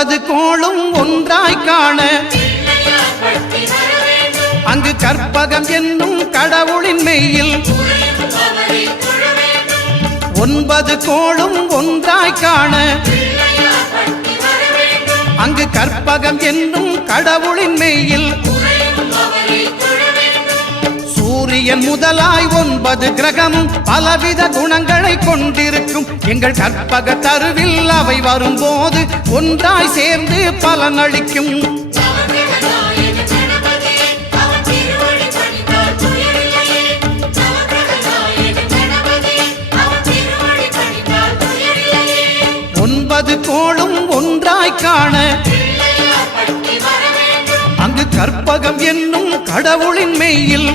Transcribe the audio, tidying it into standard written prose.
9 கோளும் ஒன்றாய் காண அங்கு கற்பகம் என்னும் கடவுளின் மெய்யில் 9 கோளும் ஒன்றாய் காண அங்கு கற்பகம் என்னும் கடவுளின் மெய்யில் சூரியன் முதலாய் 9 கிரகமும் பலவித குணங்களை கொண்டிருக்கும் எங்கள் கற்பக தருவில் அவை வரும்போது ஒன்றாய் சேர்ந்து பலனளிக்கும். கோளும் ஒன்றாய் காண அங்கு கற்பகம் என்னும் கடவுளின் மெய்யில்